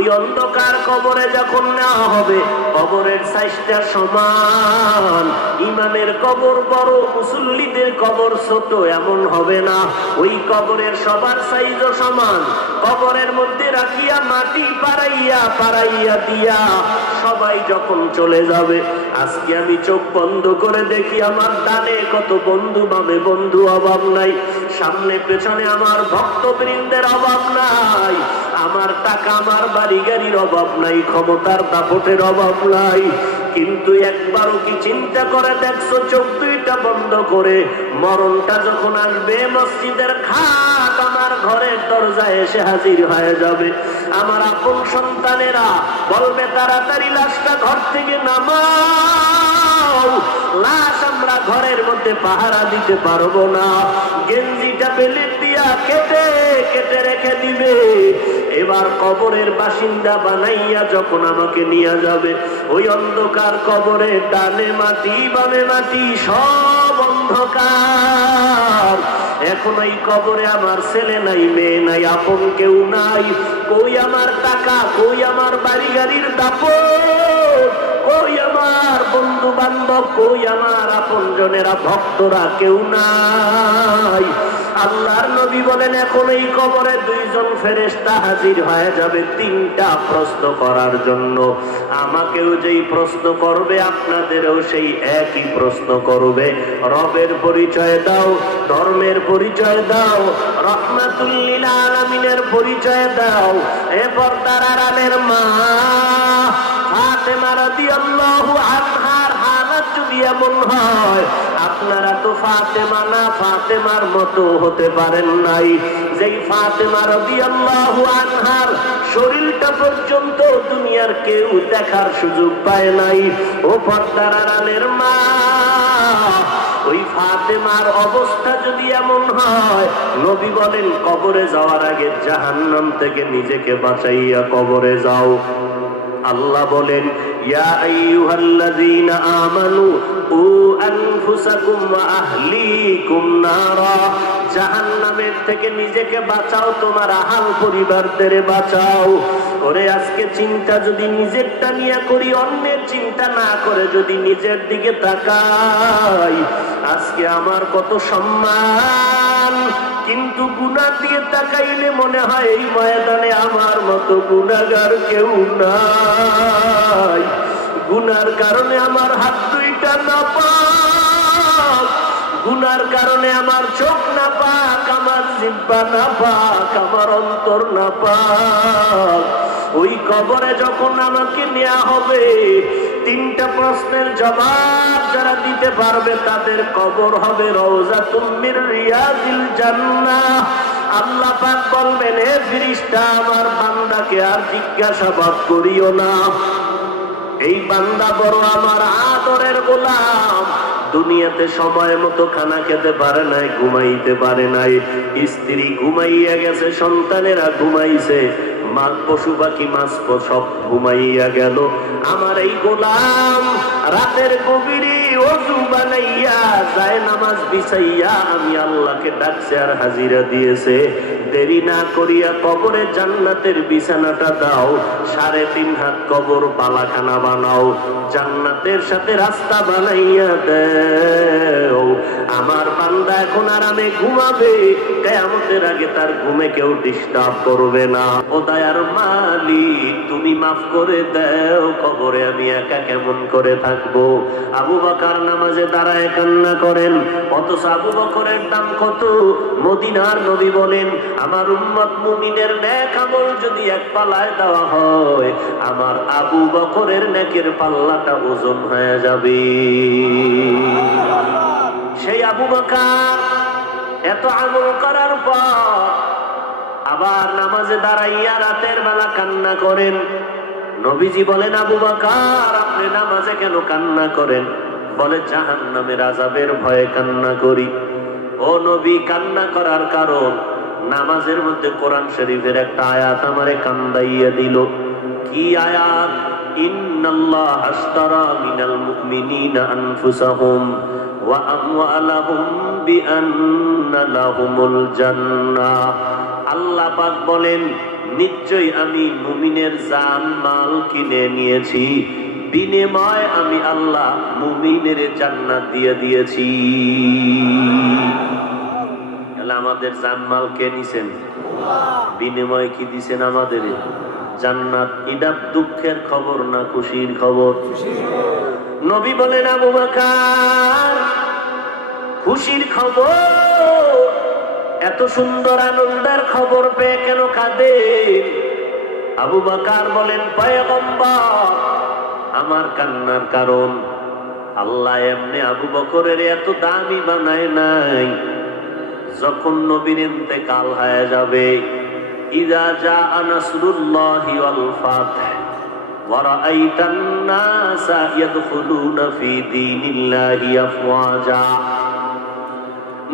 ওই অন্ধকার কবরে যখন নেওয়া হবে, কবরের সাইজটা সমান। ইমামের কবর বড়, মুসল্লিদের কবর ছোট এমন হবে না। ওই কবরের সবার সাইজও সমান। কবরের মধ্যে রাখিয়া মাটি পাড়াইয়া পাড়াইয়া দিয়া সবাই যখন চলে যাবে, আজকে আমি চোখ বন্ধ করে দেখি আমার ডানে কত বন্ধু, বামে বন্ধু, অভাব নাই। সামনে পেছনে আমার ভক্তবৃন্দের অভাব নাই। আমার টাকা, আমার বাড়ি গাড়ির অভাব নাই, ক্ষমতার দাপটের অভাব নাই। কিন্তু একবারও কি চিন্তা করে দেখছো, চোখ দুইটা বন্ধ করে মরণটা যখন আসবে, মসজিদের খাট আমার ঘরের দরজায় এসে হাজির হয়ে যাবে। আমার আপন সন্তানেরা বলবে, তাড়াতাড়ি লাশটা ঘর থেকে নামাও, লাশ আমরা ঘরের মধ্যে পাহারা দিতে পারবো না। গেঞ্জিটা বেলেট দিয়া কেটে কেটে রেখে দিবে। এবার কবরের বাসিন্দা বানাইয়া যখন আমাকে নিয়ে যাবে, ওই অন্ধকার কবরে ডানে মাটি বামে মাটি সব অন্ধকার। এখন এই কবরে আমার ছেলে নাই, মেয়ে নাই, আপন কেউ নাই। কই আমার টাকা, কই আমার বাড়ি গাড়ির দাপট, কই আমার বন্ধু বান্ধব, কই আমার আপন জনেরা, ভক্তরা, কেউ নাই। আল্লাহর নবী বলেন, এখন এই কবরে দুইজন ফেরেশতা হাজির হয়ে যাবে তিনটা প্রশ্ন করার জন্য। আমাকেও যেই প্রশ্ন করবে, আপনাদেরও সেই একই প্রশ্ন করবে। রবের পরিচয় দাও, ধর্মের পরিচয় দাও, রহমাতুল লিল আলামিনের পরিচয় দাও। এ পর্দার আড়ালের মা ফাতেমা রাদিয়াল্লাহু আনহার হালাত যদি এমন হয়, আপনারা তো ফাতেমা না, ফাতেমার মতো হতে পারেন নাই। যেই ফাতেমা রাদিয়াল্লাহু আনহার শরীরটা পর্যন্ত দুনিয়ার কেউ দেখার সুযোগ পায় নাই। ও পর্দার আড়ালের মা, ওই ফাতেমার অবস্থা যদি এমন হয়, নবী বলেন কবরে যাওয়ার আগে জাহান্নাম থেকে নিজেকে বাঁচাইয়া কবরে যাও। আল্লাহ বলেন, ইয়া আইয়ুহাল্লাযীনা আমানু উ আনফুসাকুম ওয়া আহলিকুম নারা, জাহান্নামের থেকে নিজেকে বাঁচাও, তোমার আহাল পরিবারদের বাঁচাও। ওরে আজকে চিন্তা যদি নিজেরটা নিয়ে করি, অন্যের চিন্তা না করে যদি নিজের দিকে তাকাই, আজকে আমার কত সম্মান। কিন্তু গুনাহ দিয়ে তাকাইলে মনে হয় এই ময়দানে আমার মতো গুনাহগার কেউ নাই। গুনার কারণে আমার হাত দুইটা নাপাক, গুনার কারণে আমার চোখ নাপাক, আমার জিহ্বা নাপাক, আমার অন্তর নাপাক। ওই কবরে যখন আমাকে নেওয়া হবে, তিনটা প্রশ্নের জবাব যারা দিতে পারবে তাদের কবর হবে রওজাতুম মির রিয়াজিল জান্নাহ। আল্লাহ পাক বলবেন, হে ফেরেশতা, আমার বান্দাকে আর জিজ্ঞাসাবাদ করিও না। এই বান্দা বড় আমার আদরের গোলাম, দুনিয়াতে সময় মতো খানা খেতে পারে নাই, ঘুমাইতে পারে নাই, স্ত্রী ঘুমাইয়া গেছে, সন্তানেরা ঘুমাইছে, পশু পাখি মাছ সব ঘুমাইয়া গেল। আমার এই গোলাম রাতের গভীরে ওযু বানাইয়া যায় নামাজ বিছাইয়া আমি আল্লাহকে ডাকছে আর হাজিরা দিয়েছে। দেরি না করিয়া কবরে জান্নাতের বিছানাটা দাও, 3.5 হাত কবর বালাখানা বানাও, জান্নাতের সাথে রাস্তা বানাইয়া দেও। আমার বান্দা এখন আরামে ঘুমাবে, কিয়ামতের আগে তার ঘুমে কেউ ডিস্টার্ব করবে না। ও দয়ার মালিক, তুমি মাফ করে দাও, কবরে আমি একা কেমন করে থাকবো। আবু বকর নামাজে দাঁড়ায় কান্না করেন, অথচ আবু বকরের দাম কত। মদিনার নবী বলেন, আমার উম্মত মুমিনের নেক আমল যদি এক পাল্লায় দেওয়া হয়, আমার আবু বকরের নেকের পাল্লাটা ওজন হয়ে যাবে। সেই আবু বকর এত আমল করার পর আবার নামাজে দাঁড়াইয়া রাতের বেলা কান্না করেন। নবীজি বলেন, আবু বকর, আপনি নামাজে কেন কান্না করেন? বলে, জাহান্নামের আযাবের ভয়ে কান্না করি। ও নবী, কান্না করার কারণ? নামাজের মধ্যে কোরআন শরীফের একটা আয়াত আমারে কান্দাইয়া দিল। কি আয়াত? ইন্নাল্লাহ আশতারা মিনাল মুমিনিনা আনফুসাহুম ওয়া আমওয়ালাহুম বিআন্না লাহুমুল জান্নাহ। আল্লাহ পাক বলেন, নিশ্চয়ই আমি মুমিনের জান মাল কিনে নিয়েছি, বিনিময় আমি আল্লাহ মুমিনের জান্নাত দিয়ে দিয়েছি। আমাদের জান মাল কে নিছেন? বিনিময় কি দিছেন? আমাদের জান্নাত। এটা দুঃখের খবর না খুশির খবর? নবী বলেন, আবু বকর খুশির খবর, এত সুন্দর আনন্দের খবর পেয়ে কেন কাঁদেন? আবু বকর বলেন, পয়গম্বর আমার কান্নার কারণ, আল্লাহ এমনি আবু বকরের এত দামি বানায় নাই। যখন নবীর ইন্তেকাল হয়ে যাবে, ইযা জাআ নাসরুল্লাহি ওয়াল ফাতহ ওয়া রাআইতান নাসা ইয়াদখুলুনা ফি দীনিল্লাহি আফওয়াজা,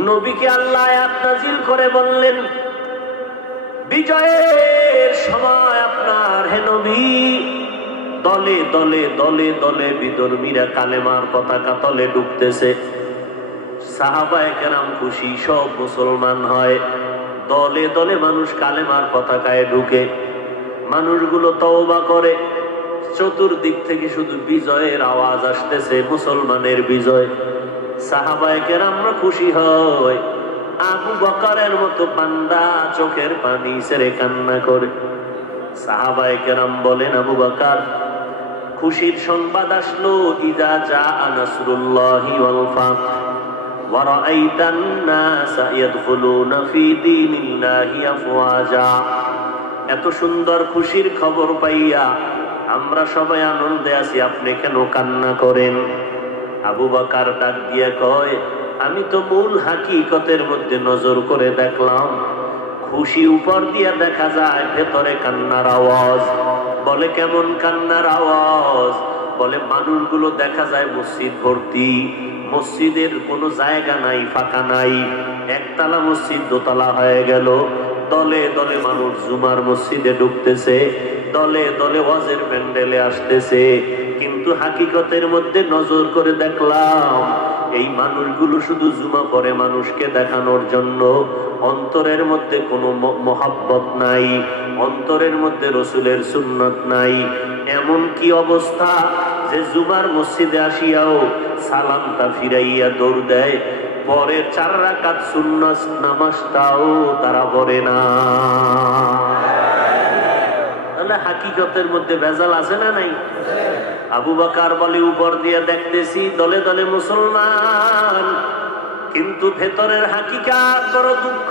নবীকে আল্লাহ আয়াত নাযিল করে বললেন, বিজয়ের সময় আপনার হে নবী, দলে দলে দলে দলে বিধর্মীরা কালেমার পতাকা তলে ডুবতেছে। সাহাবায়ে কেরাম খুশি, সব মুসলমান হয়, দলে দলে মানুষ কালেমার পতাকায় ঢুকে, মানুষগুলো তওবা করে, চতুর্দিক থেকে শুধু বিজয়ের আওয়াজ আসতেছে, মুসলমানের বিজয়। সাহাবায়ে কেরামরা খুশি হয়, আবু বকরের মতো বান্দা চোখের পানি ছেড়ে কান্না করে। সাহাবায়ে কেরাম বলেন, আবু বকর খুশির সংবাদ আসলো, ইযা জাআ নাসরুল্লাহি ওয়াল ফাতহ ওয়া রাআইতান নাসা ইয়াদখুলুনা ফি দীনিল্লাহি আফওয়াজা, এত সুন্দর খুশির খবর পাইয়া আমরা সবাই আনন্দে আছি, আপনি কেন কান্না করেন? আবু বকর ডাক দিয়ে কয়, আমি তো মূল হাকিকতের মধ্যে নজর করে দেখলাম, খুশি উপর দিয়ে দেখা যায়, ভেতরে কান্নার আওয়াজ। বলে কেমন কান্নার আওয়াজ? বলে মানুষগুলো দেখা যায় মসজিদ ভর্তি, মসজিদের কোনো জায়গা নাই, ফাঁকা নাই, একতলা মসজিদ দোতলা হয়ে গেল, দলে দলে মানুষ জুমার মসজিদে ঢুকতেছে, দলে দলে ওয়াজের প্যান্ডেলে আসতেছে। কিন্তু হাকিকতের মধ্যে নজর করে দেখলাম, এই মানুষগুলো শুধু জুমা পড়ে মানুষকে দেখানোর জন্য, অন্তরের মধ্যে কোনো মহাব্বত নাই, অন্তরের মধ্যে রসুলের সুন্নত নাই। এমন কি অবস্থা যে জুমার মসজিদে আসিয়াও সালামটা ফিরাইয়া দৌড় দেয়, পরে 4 রাকাত সুন্নাত নামাজটাও তারা পড়ে না। তাহলে হাকিকতের মধ্যে ভেজাল আছে না নাই? আবু বকর বলে, উপর দিয়ে দেখতেছি দলে দলে মুসলমান, কিন্তু ভেতরের হাকিকত বড় দুঃখ।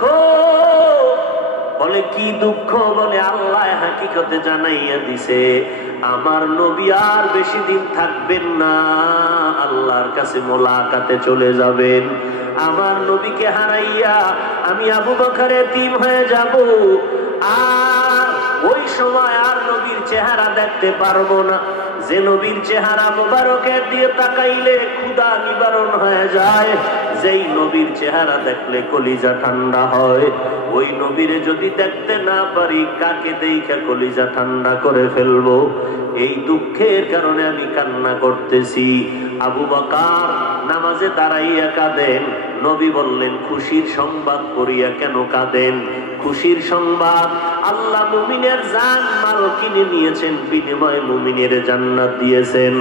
বলে কি দুঃখ? বলে আল্লাহ হাকিকতে জানাইয়া দিছে, আমার নবী আর বেশি দিন থাকবেন না, আল্লাহর কাছে মোলাকাতে চলে যাবেন। আমার নবীকে হারাইয়া আমি আবু বকর এতিম হয়ে যাব, আর ওই সময় আর নবীর চেহারা দেখতে পারবো না। যে নবীর চেহারা মোবারকের দিয়ে তাকাইলে ক্ষুধা নিবারণ হয়ে যায়, যেই নবীর চেহারা দেখলে কলিজা ঠান্ডা হয়, ওই নবীরে যদি দেখতে না পারি, কাকে দেখে কলিজা ঠান্ডা করে ফেলবো? এই দুঃখের কারণে আমি কান্না করতেছি। আবু বকর নামাজে দাঁড়াইয়া কাঁদেন। নবী বললেন, খুশির সংবাদ করিয়া কেন কাঁদেন? খুশির সংবাদ, আল্লাহ মুমিনের জান মাল কিনে নিয়েছেন, বিনিময়ে মুমিনের জান্নাত দিয়েছেন।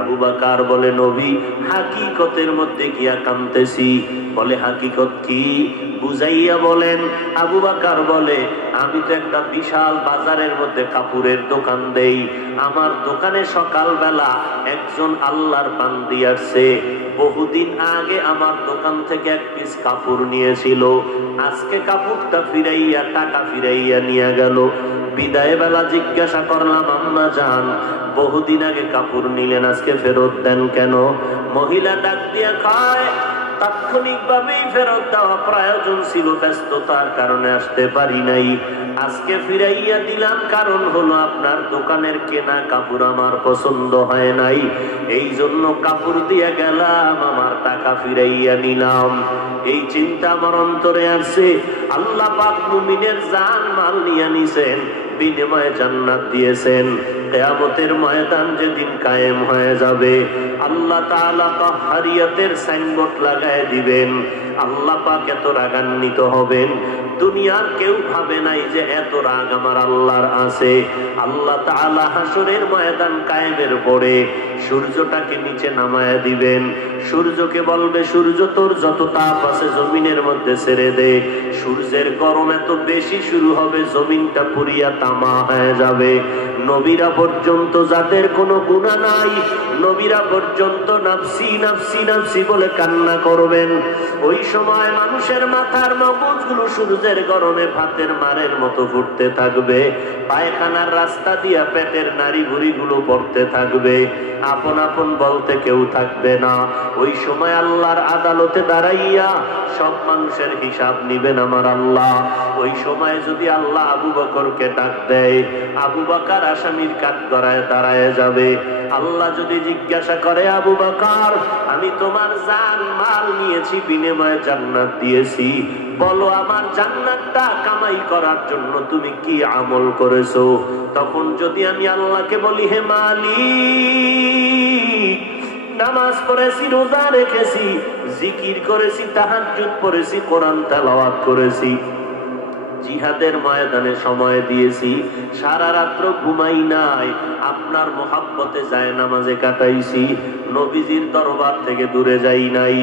আবু বকর বলে, নবী হাকিকতের মধ্যে গিয়া কাঁদতেছি। বলে হাকিকত কি? বুঝাইয়া বলেন। আবু বকর বলে, আমি তো একটা বিশাল বাজারের মধ্যে কাপড়ের দোকান দেই, আমার দোকানে সকালবেলা একজন আল্লাহর বান্দি আসছে, বহুদিন আগে আমার দোকান থেকে এক পিস কাপড় নিয়েছিল, আজকে কাপড়টা ফিরাইয়া টাকা ফিরাইয়া নিয়ে গেল। বিদায় বেলা জিজ্ঞাসা করলাম, আম্মা জান বহুদিন আগে কাপড় নিলেন, আজকে ফেরত দেন কেন? মহিলা ডাক দিয়ে কয়, তাৎক্ষণিকভাবেই ফেরত দেওয়া প্রয়োজন ছিল, ব্যস্ততার কারণে আসতে পারি নাই, আজকে ফিরাইয়া দিলাম, কারণ হলো আপনার দোকানের কেনা কাপড় আমার পছন্দ হয় নাই, এই জন্য কাপড় দিয়ে গেলাম, আমার টাকা ফিরাইয়া নিলাম। এই চিন্তা আমার অন্তরে আসছে। আল্লাহ পাক মুমিনের জান মাল নিয়ে নিছেন, বিনিময়ে জান্নাত দিয়েছেন। কিয়ামতের ময়দান যেদিন কায়েম হয়ে যাবে, আল্লাহ তাআলা কাহ্হারিয়াতের সাইনবোর্ড লাগায় দিবেন। আল্লাহ পাক এত রাগান্বিত হবেন, দুনিয়ার কেউ ভাবে নাই যে এত রাগ আমার আল্লাহর আছে। আল্লাহ তাআলা হাসরের ময়দান কায়েমের পরে সূর্যটাকে নিচে নামায়া দিবেন। সূর্যকে বলবে, সূর্য তোর যত তাপ আছে জমিনের মধ্যে ছেড়ে দে। সূর্যের গরম এত বেশি শুরু হবে, জমিনটা পুরিয়া তামা হয়ে যাবে। নবীরা পর্যন্ত, যাদের কোনো গুনাহ নাই, নবীরা পর্যন্ত নাফসি নাফসি নাফসি বলে কান্না করবেন। ওই সময় মানুষের মাথার মগজগুলো সূর্যের গরমে ভাতের মারের মতো ফুটতে থাকবে। পায়খানার রাস্তা দিয়া পেটের নাড়ি ভুঁড়িগুলো পড়তে থাকবে। আপন আপন বলতে কেউ থাকবে না। ওই সময় আল্লাহর আদালতে দাঁড়াইয়া সব মানুষের হিসাব নিবেন আমার আল্লাহ। ওই সময় যদি আল্লাহ আবু বকরকে ডাক দেয়, আবু বকর আসামির কাঠগড়ায় দাঁড়ায় যাবে। আল্লাহ যদি জিজ্ঞাসা করে, আবু বকর, আমি তোমার জান মাল নিয়েছি, বিনিময়ে জান্নাত দিয়েছি, বলো আমার জান্নাতটা কামাই করার জন্য তুমি কি আমল করেছো? তখন যদি আমি আল্লাহকে বলি, হে মালিক, নামাজ পড়েছি, রোজা রেখেছি, জিকির করেছি, তাহাজ্জুদ পড়েছি, কোরআন তেলাওয়াত করেছি, জিহাদের ময়দানে সময় দিয়েছি, সারা রাত্র ঘুমাই নাই, আপনার মোহাব্বতে যায় নামাজে কাটাইছি, নবীজির দরবার থেকে দূরে যাই নাই।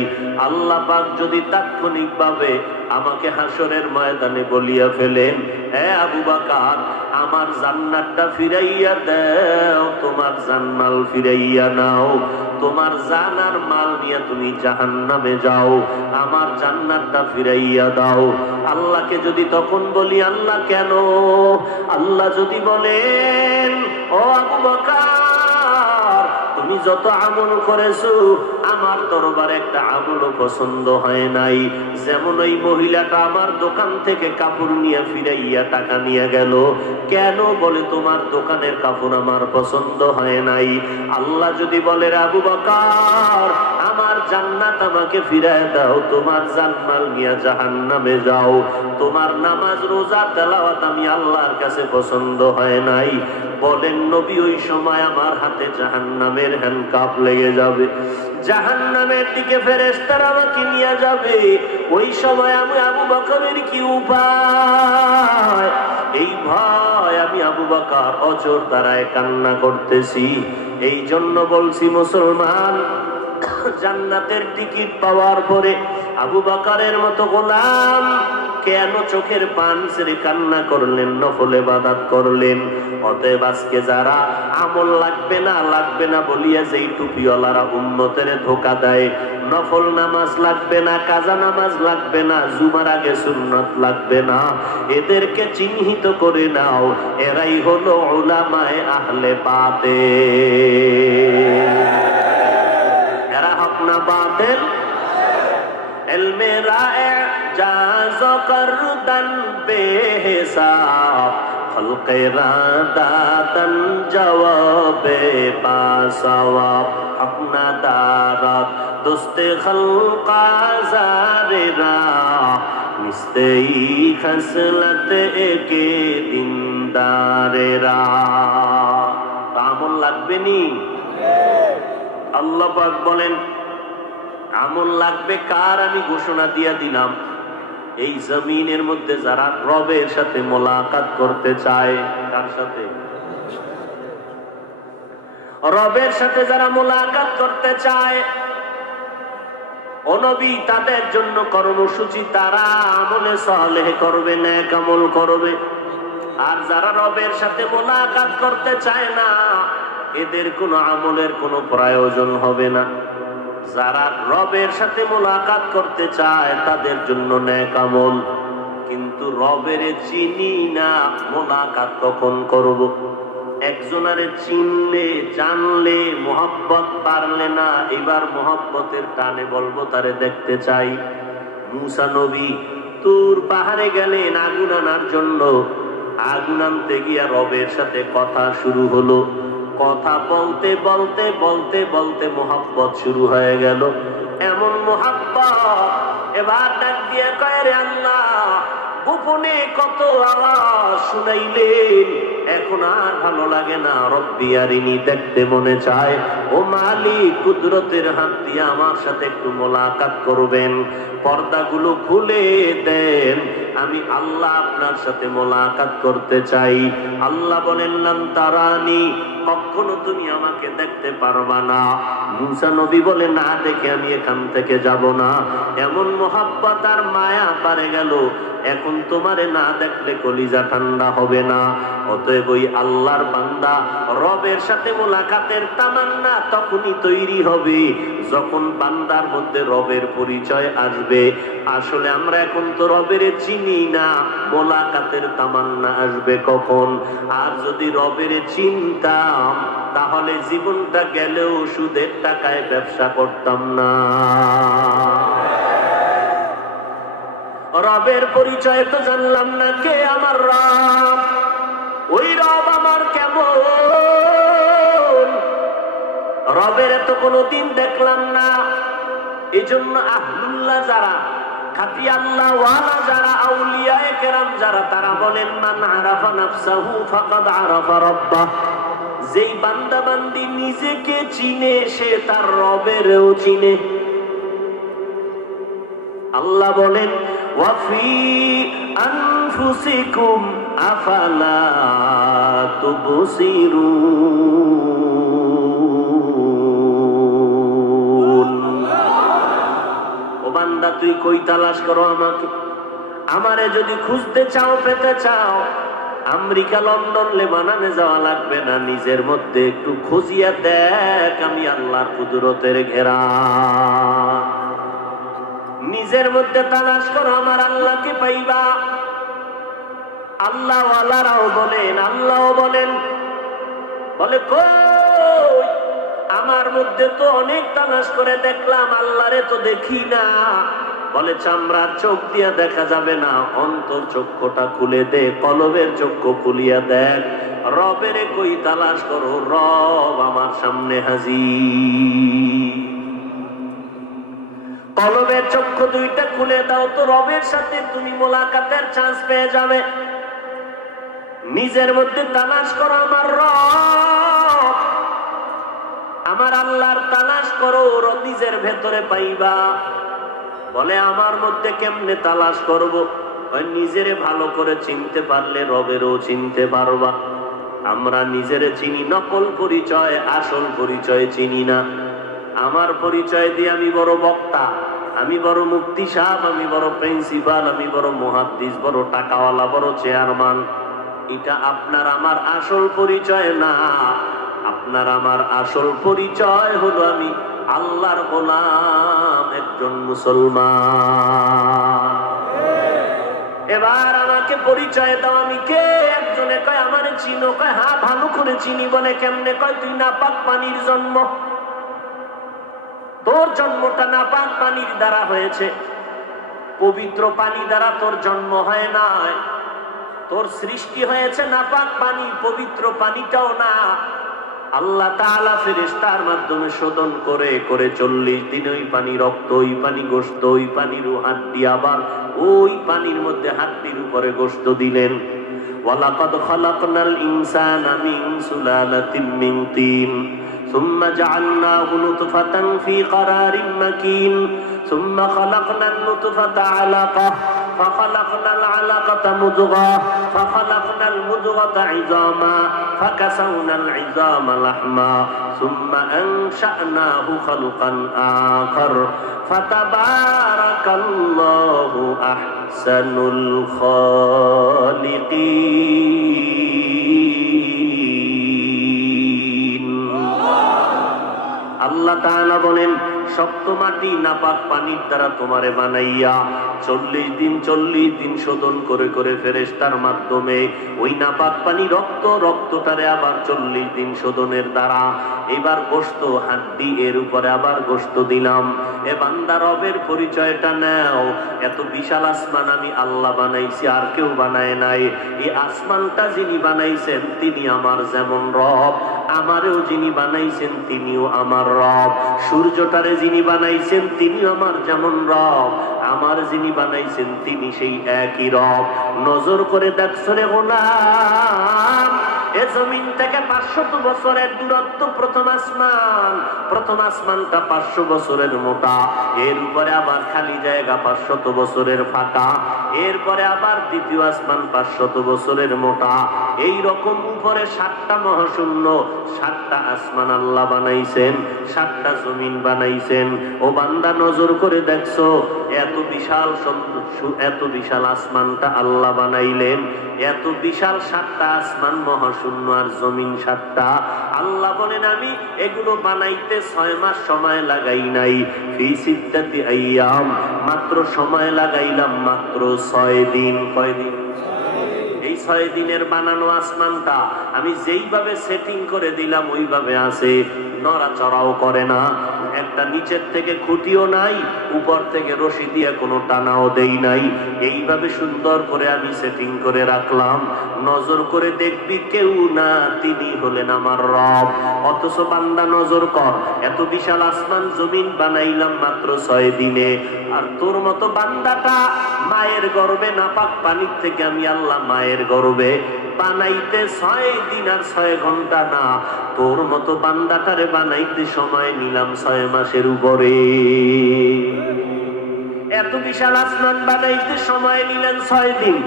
আল্লাহ পাক যদি তাৎক্ষণিকভাবে আমাকে হাসরের ময়দানে বলিয়া ফেলেন, হে আবু বকর, আমার জান্নাতটা ফিরাইয়া দাও, তোমার জানমাল ফিরাইয়া নাও, তোমার জান আর মাল নিয়ে তুমি জাহান্নামে যাও, আমার জান্নাতটা ফিরাইয়া দাও। আল্লাহকে যদি তখন বলি, আল্লাহ কেন? আল্লাহ যদি বলেন, ও আবু বকর, তুমি যত আমল করেছো আমার দরবারে একটা আমলও পছন্দ হয় নাই। যেমন ওই মহিলাটা আমার দোকান থেকে কাপড় নিয়ে ফিরাইয়া টাকা নিয়ে গেল, কেন? বলে তোমার দোকানের কাপড় আমার পছন্দ হয় নাই। আল্লাহ যদি বলে, আবু বকর, আমার জান্নাত আমাকে ফিরায় দাও, তোমার জানমাল নিয়ে জাহান্নামে যাও, তোমার নামাজ রোজা তেলাওয়াত আমি আল্লাহর কাছে পছন্দ হয় নাই, বলেন নবী, ওই সময় আমার হাতে জাহান্নামের হ্যান্ডকাপ লেগে যাবে, জাহান্নামের দিকে ফেরেশতারা আমাকে নিয়ে যাবে। ওই সময় আমি আবু বকরের কি উপায়? এই ভয় আমি আবু বকর অজর দ্বারায় কান্না করতেছি। এই জন্য বলছি, মুসলমান, জান্নাতের টিকিট পাওয়ার পরে আবু বকরের মতো গোলাম কেন চোখের পানি ছেড়ে কান্না করলেন, নফল ইবাদত করলেন? অতএব আজকে যারা আমল লাগবে না লাগবে না বলিয়া যেই টুপিওয়ালারা উম্মতের ধোঁকা দেয়, নফল নামাজ লাগবে না, কাজা নামাজ লাগবে না, জুমার আগে সুন্নত লাগবে না, এদেরকে চিহ্নিত করে নাও, এরাই হলো উলামায়ে আহলে বাতিল। এরা হক না বাতিল? ইলমে রায়ে জাজ করদান বেহিসাব, খলকে রাদাতান জওয়াবে বাসওয়াব, আপনা দারাত দোস্তে খলকা জারেরা, মিস্তেই খসলত একে দিনদারেরা। আমল লাগবে নি? আল্লাহ পাক বলেন, আমল লাগবে কার? আমি ঘোষণা দিয়া দিলাম, এই জমিনের মধ্যে যারা রবের সাথে মোলাকাত করতে চায়। কার সাথে? রবের সাথে যারা মোলাকাত করতে চায়, ও নবী, তাদের জন্য কর্মসূচি, তারা আমলে সালেহ করবে, নেক আমল করবে। আর যারা রবের সাথে মোলাকাত করতে চায় না, এদের কোনো আমলের কোনো প্রয়োজন হবে না। যারা রবের সাথে মোলাকাত করতে চায় তাদের জন্য নেক আমল। কিন্তু রবের চিনি না, মোলাকাত কখন করব? একজনারে চিনলে, জানলে, মোহাব্বত পারলে না, এবার মোহাব্বতের টানে বলবো তারে দেখতে চাই। মুসা নবী তুর পাহাড়ে গেলেন আগুন আনার জন্য। আগুন আনতে গিয়া রবের সাথে কথা শুরু হলো। কথা বলতে বলতে বলতে বলতে মোহাব্বত শুরু হয়ে গেল। এমন মোহাব্বত, এবার ডাক দিয়ে কয়, রে আল্লাহ, গোপনে কত আওয়াজ শুনাইলেন, এখন আর ভালো লাগে না, রব্বি আরিনি, দেখতে মনে চায়। ও মালিক, কুদরতের হাত দিয়ে আমার সাথে একটু মোলাকাত করবেন, পর্দাগুলো খুলে দেন, আমি আল্লাহ আপনার সাথে মোলাকাত করতে চাই। আল্লাহ বলেন, লান তারানি, কখনো তুমি আমাকে দেখতে পারবা না। মুসা নবী বলে, না দেখে আমি এখান থেকে যাব না। এমন মোহাব্বত আর মায়া পারে গেল, এখন তোমারে না দেখলে কলিজা ঠান্ডা হবে না। অতএব ওই আল্লাহর বান্দা রবের সাথে মোলাকাতের তামান্না তখনই তৈরি হবে যখন বান্দার মধ্যে রবের পরিচয় আসবে। আসলে আমরা এখন তো রবের চিনি না, মোলাকাতের তামান্না আসবে কখন? আর যদি রবের চিনতাম তাহলে জীবনটা গেলেও সুদের টাকায় ব্যবসা করতাম না। রবের পরিচয় তো জানলাম না, কে আমার রব, ওই রব আমার কেমন, রবের তো কোনোদিন দেখলাম না। এজন্য আহলুল্লাহ যারা, খাঁটি আল্লাহ ওয়ালা যারা, আউলিয়ায়ে কেরাম যারা, তারা বলেন, মান আরাফা নাফসাহু ফাকাদ আরাফা রাব্বাহ। যেই বান্দা বান্দি নিজেকে চিনে সে তার রবেরও চিনে। আল্লাহ বলেন, ওয়াফি আনফুসিকুম আফালা তুবসিরুন। ও বান্দা, তুই কই তালাশ করো আমাকে? আমারে যদি খুঁজতে চাও, পেতে চাও, আমেরিকা, লন্ডন, লেবাননে যাওয়া লাগবে না, নিজের মধ্যে একটু খুঁজিয়া দেখ, আমি আল্লাহর কুদরতের ঘেরা। নিজের মধ্যে তালাশ করো, আমার আল্লাহকে পাইবা। আল্লাহ ওয়ালারাও বলেন, আল্লাহ বলেন, বলে কই আমার মধ্যে তো অনেক তালাশ করে দেখলাম, আল্লাহরে তো দেখি না। বলে, চামড়ার চোখ দিয়া দেখা যাবে না, অন্তর চক্ষুটা খুলে দে, কলবের চক্ষু খুলিয়া দেখ, রবেরে কই তালাশ করো, রব আমার সামনে হাজির। কলবের চক্ষু দুইটা খুলে দাও তো, রবের সাথে তুমি মোলাকাতের চান্স পেয়ে যাবে। নিজের মধ্যে তালাশ করো, আমার রব, আমার আল্লাহর তালাশ করো, নিজের ভেতরে পাইবা। বলে, আমার মধ্যে কেমনে তালাশ করব? নিজেরে ভালো করে চিনতে পারলে রবেরও চিনতে পারবা। আমরা নিজেরে চিনি নকল পরিচয়, আসল পরিচয় চিনি না। আমার পরিচয় দিয়ে আমি বড় বক্তা, আমি বড় মুফতি সাহেব, আমি বড় প্রিন্সিপাল, আমি বড় মুহাদ্দিস, বড় টাকাওয়ালা, বড় চেয়ারম্যান। এটা আপনার আমার আসল পরিচয় না। আপনার আমার আসল পরিচয় হলো আমি আল্লাহর গোলাম, একজন মুসলমান। এবার আমাকে পরিচয় দাও, আমি কে? একজনে কয়, আমারে চিনো? কয়, হ্যাঁ ভালো করে চিনি। বলে, কেমনে? কয়, তুই নাপাক পানির জন্ম, তোর জন্মটা নাপাক পানির দ্বারা হয়েছে, পবিত্র পানি দ্বারা তোর জন্ম হয় নাই। তোর সৃষ্টি হয়েছে নাপাক পানি, পবিত্র পানিটাও না। আল্লাহ তাআলা ফেরেশতার মাধ্যমে শোধন করে করে 40 দিন ওই পানি রক্ত, ওই পানি গোশত, ওই পানির হাড্ডি, আবার ওই পানির মধ্যে হাড্ডির উপরে গোশত দিলেন। ওয়ালাকাদ খালাকনাল ইনসানা মিন সুলালাতিন মিন তিন সুম্মা জাআলনাহু নুতফাতান ফি ক্বারারিন মাকিন সুম্মা খালাকনান নুতফাতা আলাকা فخلقنا العلقة مضغة فخلقنا المضغة عظاما فكسونا العظام لحما ثم أنشأناه خلقا آخر فتبارك الله أحسن الخالقين. আল্লাহ তাআলা বলেন, শক্ত মাটি নাপাক পানির দ্বারা তোমারে বানাইয়া 40 দিন শোধন করে করে ফেরেশতার মাধ্যমে ওই নাপাক পানি রক্তটারে আবার 40 দিন শোধনের দ্বারা এবার গোশত, হাড্ডি, এর উপরে আবার গোশত দিলাম। এ বান্দা, রবের পরিচয়টা নাও। এত বিশাল আসমান আমি আল্লাহ বানাইছি, আর কেউ বানায় নাই। এই আসমানটা যিনি বানাইছেন তিনি আমার যেমন রব, আমারেও যিনি বানাইছেন তিনিও আমার রব। সূর্যটারে যিনি বানাইছেন তিনিও আমার যেমন রব, আমার যিনি বানাইছেন তিনি সেই একই রব। নজর করে দেখছো রে গোলাম, এ জমিন থেকে 500 বছরের দূরত্ব প্রথম আসমানটা 500 বছরের মোটা, এর উপরে আবার খালি জায়গা 500 বছরের ফাঁকা, এরপরে আবার দ্বিতীয় আসমান 500 বছরের মোটা। এই রকম উপরে 7টা মহাশূন্য, 7টা আসমান আল্লাহ বানাইছেন, 7টা জমিন বানাইছেন। ও বান্দা, নজর করে দেখছো এত বিশাল আসমানটা আল্লাহ বানাইলেন, এত বিশাল 7টা আসমান মহাশূন্য আর জমিন 7টা। আল্লাহ বলেন আমি এগুলো বানাইতে 6 মাস সময় লাগাই নাই, ফি সিত্তাতি আইয়াম, মাত্র সময় লাগাইলাম মাত্র 6 দিন। কয়দিন? এই 6 দিনের বানানো আসমানটা আমি যেইভাবে সেটিং করে দিলাম ওইভাবে আছে, নড়াচড়াও করে না, একটা নিচের থেকে খুঁটিও নাই, উপর থেকে রশি দিয়ে কোনো টানাও দেই নাই, এইভাবে সুন্দর করে আমি সেটিং করে রাখলাম। নজর করে দেখবি কেউ না, তিনি হলেন আমার রব। অথচ বান্দা নজর কর, এত বিশাল আসমান জমিন বানাইলাম মাত্র 6 দিনে, আর তোর মতো বান্দাটা মায়ের গর্ভে নাপাক পানির থেকে আমি আল্লাহ মায়ের গর্ভে বানাইতে 6 দিন আর 6 ঘন্টা না, তোর মতো বান্দাটারে বানাইতে সময় নিলাম 6 মাসের উপরে। এত বিশাল আসমান বানাইতে সময় নিলেন 6 দিন,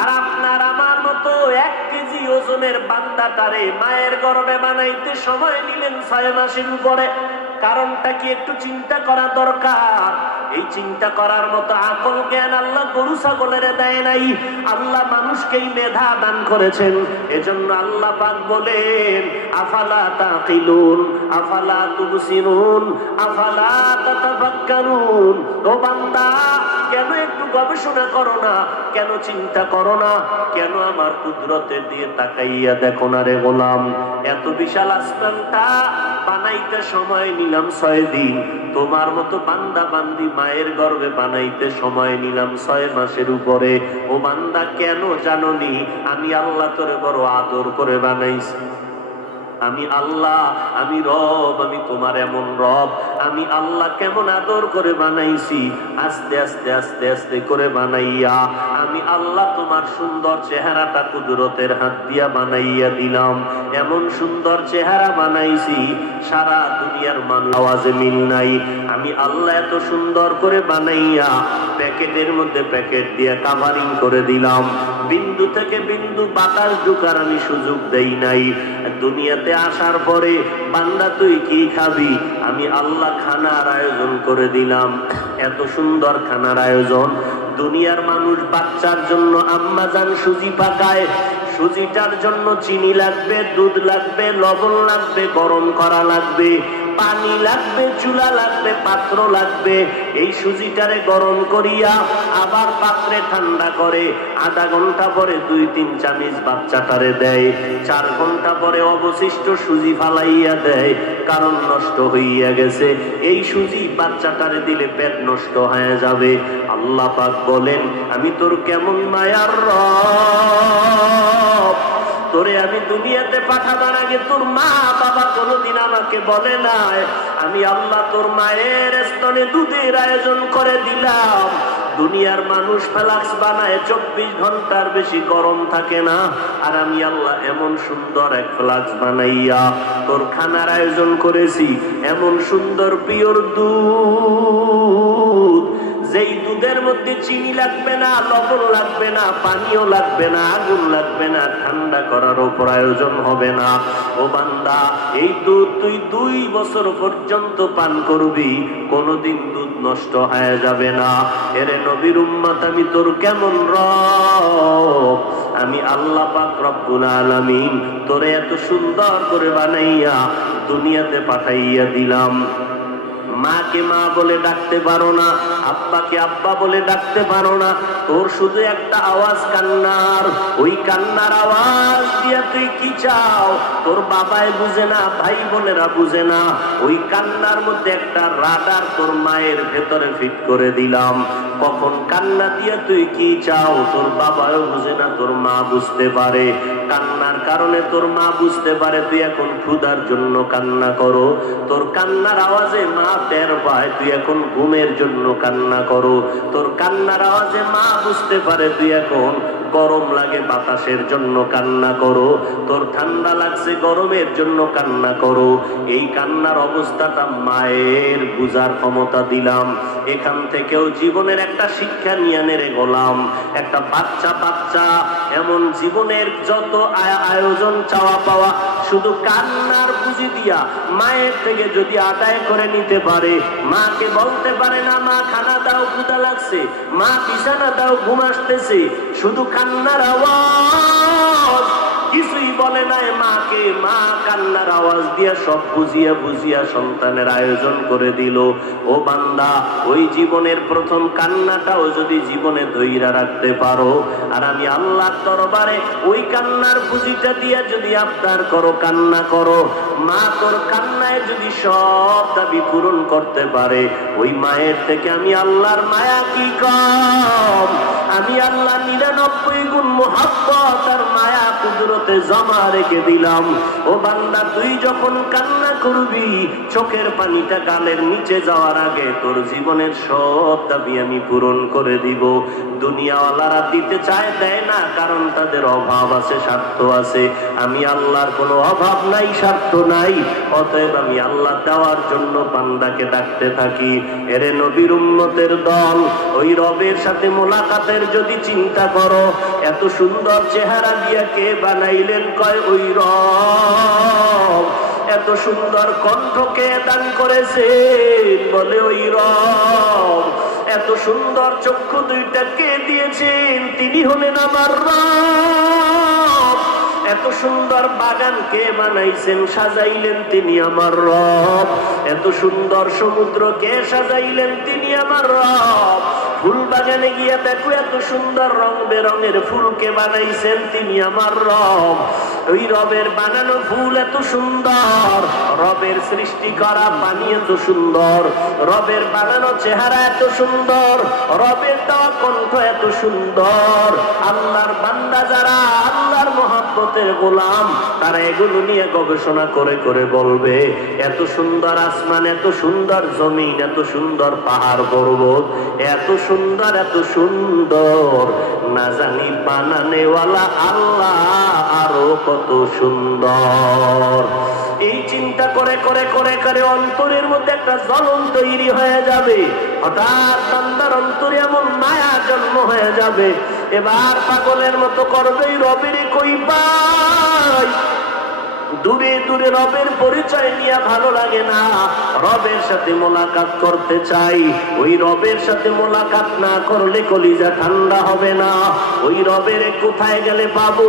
আর আপনার আমার মতো 1 কেজি ওজনের বান্দাটারে মায়ের গর্ভে বানাইতে সময় নিলেন 6 মাসের উপরে। কারণটা কি একটু চিন্তা করা দরকার। এই চিন্তা করার মতো আকল জ্ঞান আল্লাহ গরু ছাগলের দেয় নাই, আল্লাহ মানুষকেই মেধা দান করেছেন। এজন্য আল্লাহ পাক বলেন আফালা তাকিলুন আফালা তুবসিরুন আফালা তাতাফাক্কারুন। ও বান্দা, কেন একটু গবেষণা করো না, কেন চিন্তা করো না, কেন আমার কুদরতের দিয়ে তাকাইয়া দেখো না রে গোলাম। এত বিশাল আসমানটা বানাইতে সময় নিলাম 6 দিন, তোমার মতো বান্দা বান্দি মায়ের গর্ভে বানাইতে সময় নিলাম 6 মাসের উপরে। ও বান্দা, কেন জানোনি? আমি আল্লাহ তোরে বড় আদর করে বানাইছি। আমি আল্লাহ, আমি রব, আমি তোমার এমন রব। আমি আল্লাহ কেমন আদর করে বানাইছি, আস্তে আস্তে আস্তে আস্তে করে বানাইয়া আমি আল্লাহ তোমার সুন্দর চেহারাটা কুদরতের হাত দিয়া বানাইয়া দিলাম। এমন সুন্দর চেহারা বানাইছি সারা দুনিয়ার মানুষ আওয়াজে মিল নাই। আমি আল্লাহ এত সুন্দর করে বানাইয়া প্যাকেটের মধ্যে প্যাকেট দিয়ে কাভারিং করে দিলাম, বিন্দু থেকে বিন্দু বাতাস ঢুকার আমি সুযোগ দেই নাই। দুনিয়াতে আসার পরে বান্দা তুই কি খাবি, আমি আল্লাহ খানার আয়োজন করে দিলাম। এত সুন্দর খানার আয়োজন। দুনিয়ার মানুষ বাচ্চার জন্য আম্মা জান সুজি পাকায়, সুজিটার জন্য চিনি লাগবে, দুধ লাগবে, লবণ লাগবে, গরম করা লাগবে, পানি লাগবে, চুলা লাগবে, পাত্র লাগবে। এই সুজিটারে গরম করিয়া আবার পাত্রে ঠান্ডা করে আধা ঘন্টা পরে 2-3 চামচ বাচ্চাটারে দেয়, 4 ঘন্টা পরে অবশিষ্ট সুজি ফালাইয়া দেয়, কারণ নষ্ট হইয়া গেছে। এই সুজি বাচ্চাটারে দিলে পেট নষ্ট হয়ে যাবে। আল্লাহ পাক বলেন আমি তোর কেমন মায়ার রব, তোরে আমি দুনিয়াতে পাঠাবার আগে তোর মা বাবা কোনোদিন আমাকে বলে নাই। আমি আল্লাহ তোর মায়ের স্তনে দুধের আয়োজন করে দিলাম। দুনিয়ার মানুষ ফ্লাক্স বানায় 24 ঘন্টার বেশি গরম থাকে না, আর আমি আল্লাহ এমন সুন্দর এক ফ্লাক্স বানাইয়া তোর খানার আয়োজন করেছি। এমন সুন্দর পিওর দুধ, যেই দুধের মধ্যে চিনি লাগবে না, লবণ লাগবে না, পানিও লাগবে না, আগুন লাগবে না, ঠান্ডা করারও প্রয়োজন হবে না। ও বান্দা, এই দুধ তুই 2 বছর পর্যন্ত পান করবি, কোনোদিন দুধ নষ্ট হয়ে যাবে না। এরে নবীর উম্মত, আমি তোর কেমন রব। আমি আল্লাহ পাক রব্বুল আলামিন তোরে এত সুন্দর করে বানাইয়া দুনিয়াতে পাঠাইয়া দিলাম। মাকে মা বলে ডাকতে পারো না, আব্বাকে আব্বা বলে ডাকতে পারো না, তোর শুধু একটা আওয়াজ কান্নার। ওই কান্নার আওয়াজ দিয়া তুই কি চাও তোর বাবাই বুঝে না, ভাই বোনেরা বুঝে না। ওই কান্নার মধ্যে একটা রাডার তোর মায়ের ভেতরে ফিট করে দিলাম। কখন কান্না দিয়া তুই কি চাও তোর বাবাও বুঝে না, তোর মা বুঝতে পারে। কান্নার কারণে তোর মা বুঝতে পারে তুই এখন ক্ষুধার জন্য কান্না করো। তোর কান্নার আওয়াজে মা টের পায় তুই এখন ঘুমের জন্য কান্না করো। তোর কান্নার আওয়াজে মা বুঝতে পারে তুই এখন গরম লাগে বাতাসের জন্য কান্না করো, তোর ঠান্ডা লাগছে গরমের জন্য কান্না করো। এই কান্নার অবস্থাটা মায়ের বুঝার ক্ষমতা দিলাম। এখান থেকেও জীবনের একটা শিক্ষা নিয়ে নেড়ে গোলাম। একটা বাচ্চা এমন জীবনের যত আয়োজন চাওয়া পাওয়া শুধু কান্নার পুঁজি দিয়া মায়ের থেকে যদি আদায় করে নিতে পারে, মাকে বলতে পারে না মা খানা দাও ক্ষুধা লাগছে, মা বিছানা দাও ঘুম আসতেছে, শুধু কান্নার আওয়াজ, কিছুই বলে নাই মাকে, মা কান্নার আওয়াজ দিয়া সব বুঝিয়া সন্তানের আয়োজন করে দিল। ও বান্দা, ওই জীবনের প্রথম কান্নাটাও যদি জীবনে ধইরা রাখতে পারো, আর আমি আল্লাহর দরবারে ওই কান্নার পুঁজিটা দিয়া যদি আবদার করো, কান্না করো, মা তোর কান্নায় যদি সব দাবি পূরণ করতে পারে, ওই মায়ের থেকে আমি আল্লাহর মায়া কি কম? আমি আল্লাহ 99 গুণ মুহাব্বত আর মায়া কুদরতে জমা রেখে দিলাম। ও বান্দা, তুই যখন কান্না করবি, চোখের পানিটা গালের নিচে যাওয়ার আগে তোর জীবনের সব দাবি আমি পূরণ করে দিব। দুনিয়াওয়ালারা দিতে চায়, দেয় না, কারণ তাদের অভাব আছে, স্বার্থ আছে। আমি আল্লাহর কোনো অভাব নাই, স্বার্থ নাই, অতএব আমি আল্লাহ দেওয়ার জন্য বান্দাকে ডাকতে থাকি। এরে নবীর উম্মতের দল, ওই রবের সাথে মোলাকাতের যদি চিন্তা করো, এত সুন্দর চেহারা দিয়া কে বানাইলেন? কয় ওই রব। এত সুন্দর কণ্ঠকে দান করেছেন? বলে ওই রব। এত সুন্দর চক্ষু দুইটা কে দিয়েছেন? তিনি হলেন আমার রব। এত সুন্দর বাগান কে বানাইছেন, সাজাইলেন? তিনি আমার রব। এত সুন্দর সমুদ্র কে সাজাইলেন? তিনি আমার রব। ফুল বাগানে গিয়া দেখো, এত সুন্দর রং বেরঙের ফুলকে বানাইছেন? তিনি আমার রব। ওই রবের বানানো ফুল এত সুন্দর, রবের সৃষ্টি করা পানি এত সুন্দর, রবের বানানো চেহারা এত সুন্দর, রবের দেওয়া কণ্ঠ এত সুন্দর। আল্লাহর বান্দা যারা আল্লাহর মহব্বতের গোলাম, তারা এগুলো নিয়ে গবেষণা করে করে বলবে, এত সুন্দর আসমান, এত সুন্দর জমিন, এত সুন্দর পাহাড় পর্বত, এত সুন্দর, এত সুন্দর, না জানি বানানেওয়ালা আল্লাহ আরো কত সুন্দর। এই চিন্তা করে করে করে করে অন্তরের মধ্যে একটা জ্বলন তৈরি হয়ে যাবে। হঠাৎ বান্দার অন্তরে এমন মায়া জন্ম হয়ে যাবে, এবার পাগলের মতো করবে, রবের কই পাই। দূরে দূরে রবের পরিচয় নিয়ে ভালো লাগে না, রবের সাথে মোলাকাত করতে চাই। ওই রবের সাথে মোলাকাত না করলে কলিজা ঠান্ডা হবে না। ওই রবের কোথায় গেলে পাবো?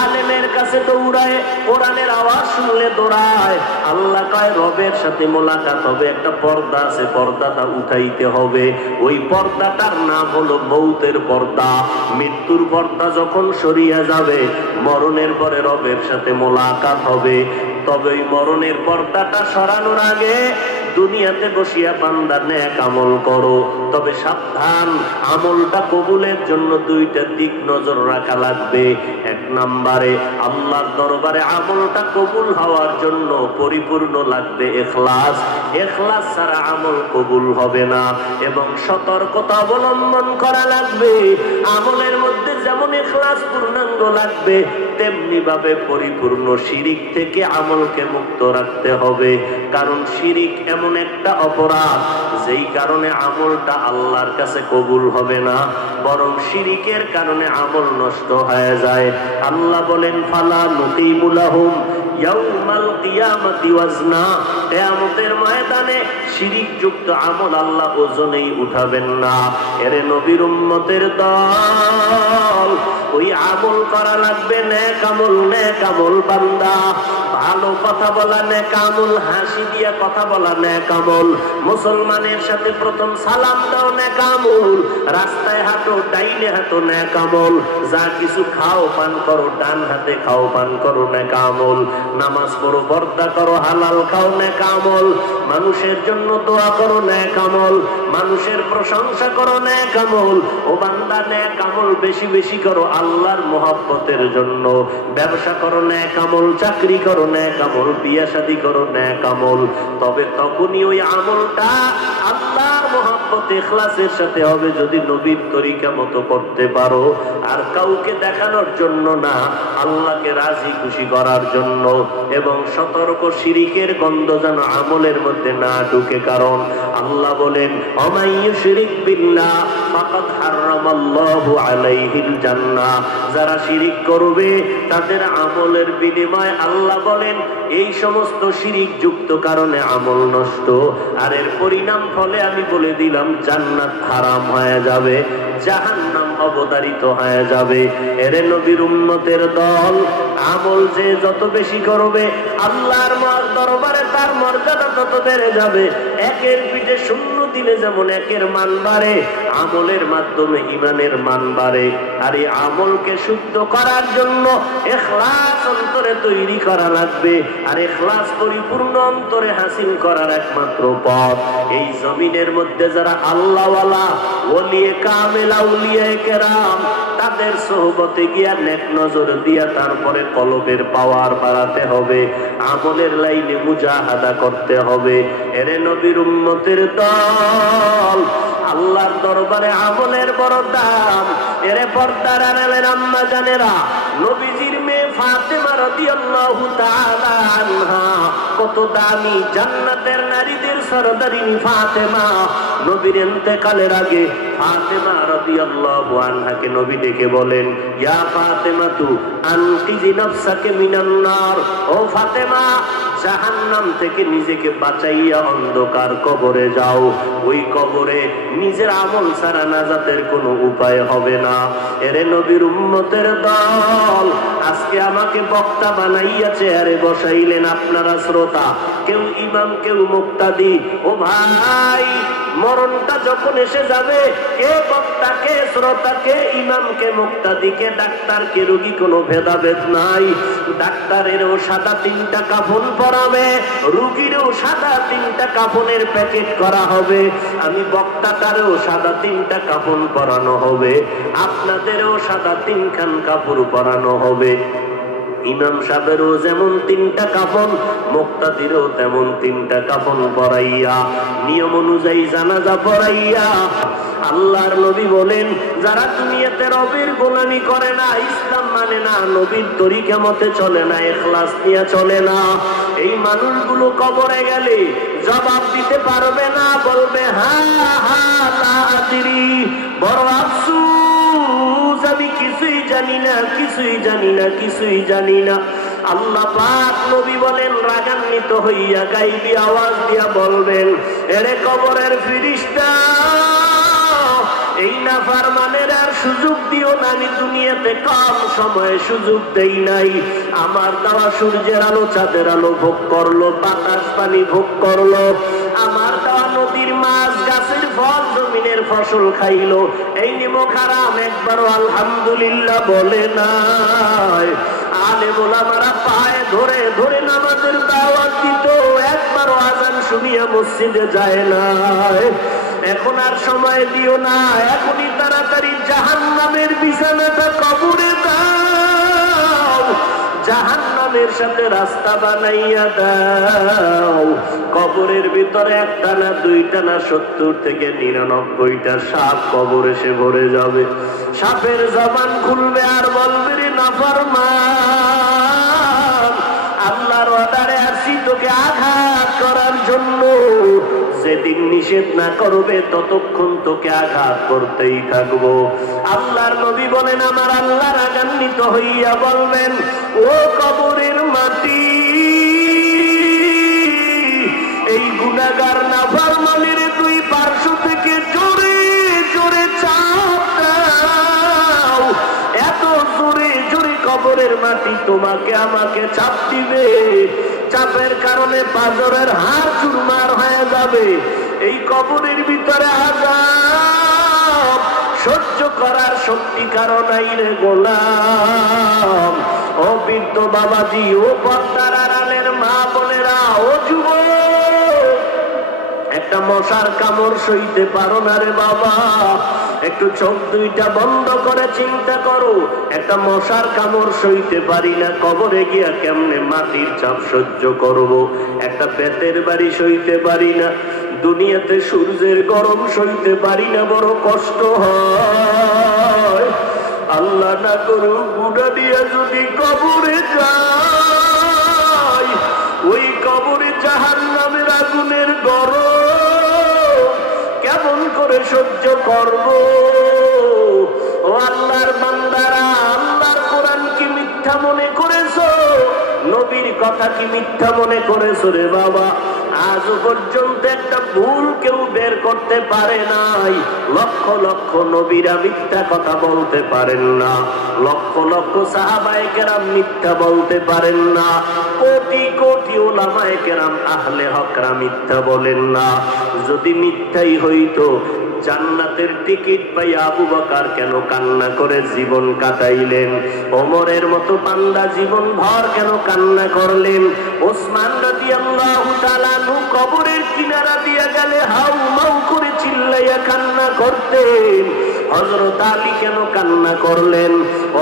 আলেমের কাছে দৌড়ায়, কোরআনের আওয়াজ শুনলে দৌড়ায়। আল্লাহ কয় রবের সাথে মোলাকাত হবে, একটা পর্দা আছে, পর্দাটা উঠাইতে হবে। ওই পর্দাটার নাম হলো মৌতের পর্দা। মৃত্যুর পর্দা যখন সরিয়ে যাবে, মরণের পরে রবের সাথে মোলাকাত হবে। তবে ওই মরণের পর্দাটা সরানোর আগে দুনিয়াতে বসিয়া বান্দা নেক আমল করো। তবে সাবধান, আমলটা কবুলের জন্য দুইটা দিক নজর রাখা লাগবে। এক নম্বরে, আল্লাহর দরবারে আমলটা কবুল হওয়ার জন্য পরিপূর্ণ লাগবে ইখলাস। ইখলাস ছাড়া আমল কবুল হবে না। এবং সতর্কতা অবলম্বন করা লাগবে। আমলের মধ্যে যেমন ইখলাস পূর্ণাঙ্গ লাগবে, তেমনি ভাবে পরিপূর্ণ শিরিক থেকে আমলকে মুক্ত রাখতে হবে। কারণ শিরিক এমন একটা অপরাধ, যেই কারণে আমলটা আল্লাহর কাছে কবুল হবে না, বরং শিরিকের কারণে আমল নষ্ট হয়ে যায়। আল্লাহ বলেন, ফালা নুকিমু লাহুম ইয়াউমাল কিয়ামাতি ওয়াজনা। কিয়ামতের ময়দানে শিরিক যুক্ত আমল আল্লাহ ওজনেই উঠাবেন না। এরে নবীর উম্মতের দল, ওই আমল করা লাগবে নেক আমল। নেক আমল বান্দা, ভালো কথা বলা নেক আমল, হাসি দিয়া কথা বলা নেক আমল, মুসলমানের সাথে প্রথম সালাম দাও নেক আমল, রাস্তায় হাঁটো ডাইনে হাঁটো নেক আমল, যা কিছু খাও পান করো ডান হাতে খাও পান করো নেক আমল, নামাজ পড়ো পর্দা করো হালাল খাও নেক আমল, মানুষের জন্য দোয়া করো নেক আমল, মানুষের প্রশংসা করো নেক আমল। ও বান্দা, নেক আমল বেশি বেশি করো আল্লাহর মহব্বতের জন্য। ব্যবসা করো নেক আমল, চাকরি করো নেক আমল, বিয়ে শাদী করো নেক আমল। তবে তখনই ওই আমলটা আল্লাহর মোহাব্বত ইখলাসের সাথে হবে যদি নবীর তরিকা মতো করতে পারো, আর কাউকে দেখানোর জন্য না, আল্লাহকে রাজি খুশি করার জন্য। এবং সতর্ক, শিরিকের গন্ধ যেন আমলের মধ্যে না ঢুকে, কারণ আল্লাহ বলেন ওমাই ইউশরিক বিল্লাহ ফাকাদ হারামাল্লাহু আলাইহিল জান্নাহ, যারা শিরিক করবে তাদের আমলের বিনিময় আল্লাহ বলেন এই সমস্ত শিরিক যুক্ত কারণে আমল নষ্ট, আর এর পরিণাম ফলে আমি বলে দিলাম জান্নাত হারাম হয়ে যাবে, জাহান্নাম অবতারিত হয়ে যাবে। এর নবীর উম্মতের দল, আমল যে যত বেশি করবে আল্লাহর দরবারে তার মর্যাদা তত বেড়ে যাবে। একের পিঠে শূন্য দিলে যেমন একের মান বাড়ে, আমলের মাধ্যমে ঈমানের মান বাড়ে। আর এই আমলকে শুদ্ধ করার জন্য ইখলাস অন্তরে তৈরি করা লাগবে, আর ইখলাস পরিপূর্ণ অন্তরে হাসিল করার একমাত্র পথ এই জমিনের মধ্যে যারা আল্লাহওয়ালা, ওলিয়ে কামেল, আউলিয়ায়ে কেরাম, তাদের সোহবতে গিয়া নেক নজর দিয়া তারপরে কলবের পাওয়ার বাড়াতে হবে, আমলের লাইনে মুজাহাদা করতে হবে। এরে নবীর উম্মতের দল, আল্লাহর দরবারে আমলের বড় দাম। এরে পর্দার আড়ালের আম্মা জানেরা, নবীজির মেয়ে ফাতেমা রাদিয়াল্লাহু তাআলা আনহা কত দামি, জান্নাতের নারীদের সরদারিনী ফাতেমা। নবীর ইন্তেকালের আগে ফাতেমা রাদিয়াল্লাহু আনহাকে নবী ডেকে বলেন, ইয়া ফাতেমাতু আনকিজি নাফসাকে মিনান নার, ও ফাতেমা জাহান্নাম থেকে নিজেকে বাঁচাইয়া অন্ধকার কবরে যাও। ওই কবরে নিজের আমল ছাড়া নাজাতের কোনো উপায় হবে না। এরে নবীর উম্মতের দল, আজকে আমাকে বক্তা বানাইয়া চেয়ারে বসাইলেন আপনারা শ্রোতা, কেউ ইমাম, কেউ মুক্তাদি। ও ভাই, মরণটা যখন এসে যাবে, কে বক্তা, কে শ্রোতা, কে ইমাম, কে মুক্তাদি, কে ডাক্তার, কে রোগী, কোনো ভেদাভেদ নাই। ডাক্তারেরও সাদা 3টা কাফন পরাবে, রোগীরও সাদা 3টা কাফনের প্যাকেট করা হবে। আমি বক্তাটারও সাদা 3টা কাফন পরানো হবে, আপনাদেরও সাদা 3খান কাপড় পরানো হবে। ইমাম সাহেবেরও যেমন 3টা কাফন, মুক্তাদিরও তেমন 3টা কাফন পরাইয়া নিয়ম অনুযায়ী জানাজা পড়াইয়া। আল্লাহর নবী বলেন, যারা দুনিয়াতে রবের গোলামি করে না, ইসলাম মানে না, নবীর তরিকা মতে চলে না, ইখলাস নিয়ে চলে না, এই মানুষগুলো কবরে গেলে জবাব দিতে পারবে না, বলবে হা হা লা আদরি, বড় আফসোস, আমি কিছুই জানি না, কিছুই জানি না, কিছুই জানি না। আল্লাহ পাক নবী বলেন, রাগান্বিত হইয়া গাইবি আওয়াজ দিয়া বলবেন, এরে কবরের ফেরেশতা, এই নাফরমানের আর সুযোগ দিও না। আমি দুনিয়াতে কম সময়ে সুযোগ দেই নাই, আমার দেওয়া সূর্যের আলো, চাঁদের আলো ভোগ করলো, বাতাস পানি ভোগ করলো, আমার দেওয়া নদীর মাছ, গাছের ফল, জমিনের ফসল খাইলো, এই নিমক হারাম একবারও আলহামদুলিল্লাহ বলে নাই। আলেম ওলামারা পায়ে ধরে ধরে নামাজের দাওয়াত দিত, একবারও আযান শুনিয়া মসজিদে যায় নাই। এখন আর সময় দিও না, এখনই তাড়াতাড়ি জাহান্নামের বিছানাটা কবরে দাও, জাহান্নামের সাথে রাস্তা বানাইয়া দাও। কবরের ভিতরে 1টা না 2টা না 70 থেকে 99টা সাপ কবরে এসে ভরে যাবে। সাপের জবান খুলবে আর বলবে, রে নাফরমান, আল্লাহর অর্ডারে আসি তোকে আঘাত করার জন্য। যেদিন নিষেধ না করবে ততক্ষণ তোকে আঘাত করতেই থাকবো। আল্লাহর নবী বলেন, আমার আল্লাহ রাগান্বিত হইয়া বলবেন, ও কবরের মাটি, এই গুনাহগার নাফরমানের 2 পার্শ্ব থেকে জোরে জোরে চাপ দাও। এত জোরে জোরে কবরের মাটি তোমাকে আমাকে চাপ দিবে, চাপের কারণে পাঁজরের হাড় চুরমার হয়ে যাবে। এই কবরের ভিতরে আযাব সহ্য করার শক্তি কারো নাই রে গোলাম। ও বৃদ্ধ বাবাজি, ও পর্দার আড়ালের মা বোনেরা, ও যুবক, একটা মশার কামড় সইতে পারো না রে বাবা, একটু চোখ 2টা বন্ধ করে চিন্তা করো, একটা মশার কামড় সইতে পারি না, কবরে গিয়া কেমনে মাটির চাপ সহ্য করব, একটা বেতের বাড়ি সইতে পারি না, দুনিয়াতে সূর্যের গরম সইতে পারি না, বড় কষ্ট হয়। আল্লাহ না করুক গুনাহ দিয়া যদি কবরে যাই, ওই কবরে জাহান্নামের আগুনের গরম কেমন করে সহ্য করব? ও আল্লাহর বান্দারা, আল্লাহর কোরআন কি মিথ্যা মনে করেছো? নবীর কথা কি মিথ্যা মনে করেছো রে বাবা? আজ পর্যন্ত একটা ভুল কেউ বের করতে পারে নাই। লক্ষ লক্ষ নবীরা মিথ্যা কথা বলতে পারেন না, লক্ষ লক্ষ সাহাবায়ে কেরাম মিথ্যা বলতে পারেন না, কোটি কোটি উলামায়ে কেরাম আহলে হকরা মিথ্যা বলেন না। যদি মিথ্যাই হইতো, জান্নাতের টিকিট পাই আবু বকর কেন কান্না করে জীবন কাটাইলেন? ওমরের মতো বান্দা জীবন ভর কেন কান্না করলেন? ওসমান রাদিয়াল্লাহু তাআলা নু কবরের কিনারা দিয়া গেলে হাউ মাউ করে চিল্লাইয়া কান্না করতেন। হযরত আলী কেন কান্না করলেন?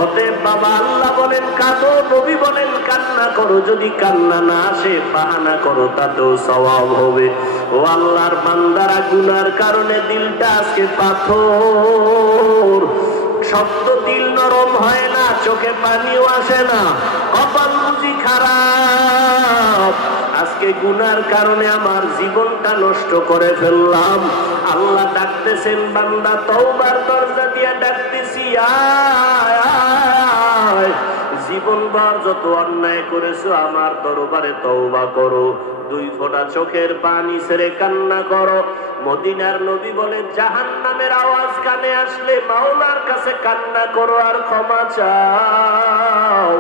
অতএব বাবা, আল্লাহ বলেন কাঁদো, নবী বলেন কান্না করো। যদি কান্না না আসে বাহানা করো, তাতেও সওয়াব হবে। ও আল্লাহর বান্দারা, গুনার কারণে দিলটা আজকে পাথর। শব্দ দিল নরম হয় না, চোখে পানিও আসে না, কপাল বুঝি খারাপ। আজকে গুনার কারণে আমার জীবনটা নষ্ট করে ফেললাম। আল্লাহ ডাকতেছেন, বান্দা তওবার দরজা দিয়া ডাকতেছি, আয় আয়। জীবনভর যত অন্যায় করেছো আমার দরবারে তওবা করো। দুই ফোঁটা চোখের পানি ছেড়ে কান্না করো। মদিনার নবী বলে, জাহান্নামের আওয়াজ কানে আসলে মাওলার কাছে কান্না করো আর ক্ষমা চাও।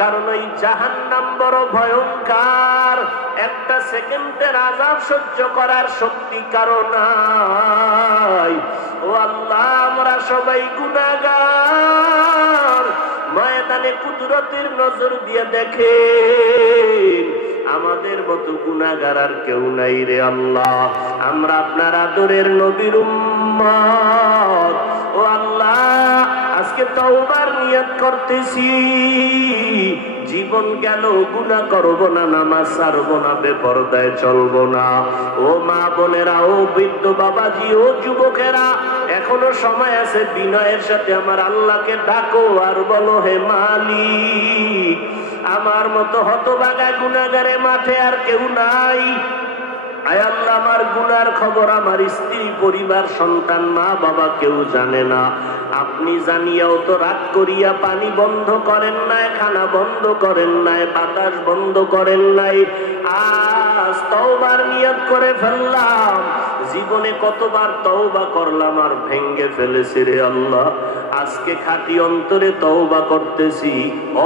কারণ ওই জাহান্নাম বড় ভয়ঙ্কর। একটা সেকেন্ডের আযাব সহ্য করার শক্তি কারো নাই। ও আল্লাহ, আমরা সবাই গুনাহগার। ময়দানে কুদরতের নজর দিয়ে দেখেন, আমাদের মতো গুনাহগার আর কেউ নাই রে আল্লাহ। আমরা আপনার আদরের নবীর উম্মত। ও আল্লাহ, আজকে তওবার নিয়ত করতেছি। জীবন গেল, গুনাহ করব না, নামাজ ছাড়ব না, বেপরদায় চলব না। ও মা বোনেরা, ও বৃদ্ধ বাবাজি, ও যুবকেরা, এখনো সময় আছে। বিনয়ের সাথে আমার আল্লাহকে ডাকো আর বলো, হে মালিক, আমার মতো হতভাগা গুনাহগারে মাঠে আর কেউ নাই। আয় আল্লাহ, আমার গুনার খবর আমার স্ত্রী, পরিবার, সন্তান, মা বাবা কেউ জানে না। আপনি জানিয়াও তো রাগ করিয়া পানি বন্ধ করেন নাই, খানা বন্ধ করেন নাই, বাতাস বন্ধ করেন নাই। আজ তওবার নিয়ত করে ফেললাম। জীবনে কতবার তওবা করলাম আর ভেঙ্গে ফেলেছি রে আল্লাহ। আজকে খাঁটি অন্তরে তওবা করতেছি।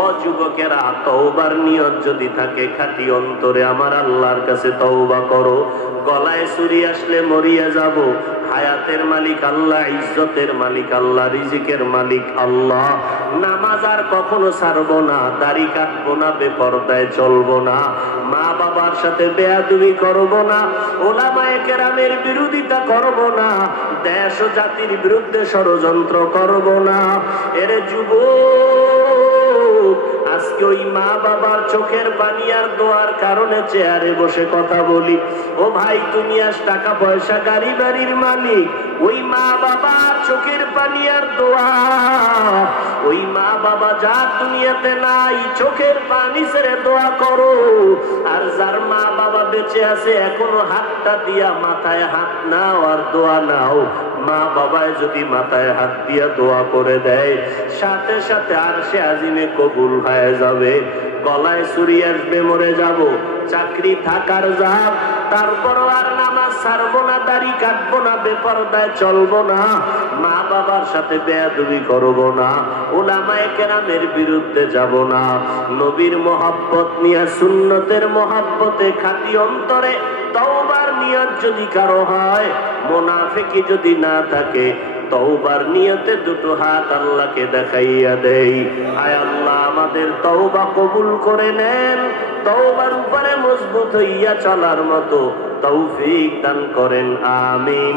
ও যুবকেরা, তওবার নিয়ত যদি থাকে খাঁটি অন্তরে, আমার আল্লাহর কাছে তওবা করো। গলায় ছুরি আসলে মরিয়া যাব। হায়াতের মালিক আল্লাহ, ইজ্জতের মালিক আল্লাহ, রিজিকের মালিক আল্লাহ। নামাজ আর কখনো ছাড়বো না, দাড়ি কাটবো না, বেপরদায় চলবো না, মা বাবার সাথে বেয়াদবি করব না, ওলামায়ে কেরামের বিরোধিতা করব না, দেশ ও জাতির বিরুদ্ধে ষড়যন্ত্র করব না। এর যুবক, আজকে ওই মা বাবার চোখের পানি আর দোয়ার কারণে চেয়ারে বসে কথা বলি। ও ভাই, তুমি আজ টাকা পয়সা, গাড়ি বাড়ির মালিক, ওই মা বাবা চোখের পানি আর দোয়া, ওই মা বাবা যার দুনিয়াতে নাই, চোখের পানি ছেড়ে দোয়া করো। আর যার মা বাবা বেঁচে আছে, এখনো হাতটা দিয়া মাথায় হাত নাও আর দোয়া নাও। মা বাবায় যদি মাথায় হাত দিয়া দোয়া করে দেয়, সাথে সাথে আরশে আজিমে কবুল হয়ে যাবে। গলায় ছুরি আসবে, মরে যাব, চাকরি থাকার যাব, তারপরও আর নামাজ ছাড়বো না, দাড়ি কাটবো না, বেপরদায় চলবো না, মা বাবার সাথে বেয়াদবি করবো না, উলামায়ে কেরামের বিরুদ্ধে যাব না। নবীর মহব্বত নিয়ে, সুন্নতের মহব্বতে খাঁটি অন্তরে তওবার নিয়ত যদি কারো হয়, মুনাফিকি যদি না থাকে, তওবার নিয়তে দুটো হাত আল্লাহকে দেখাইয়া দেই। আয় আল্লাহ, আমাদের তওবা কবুল করে নেন। তওবার উপরে মজবুত হইয়া চলার মতো তৌফিক দান করেন, আমিন।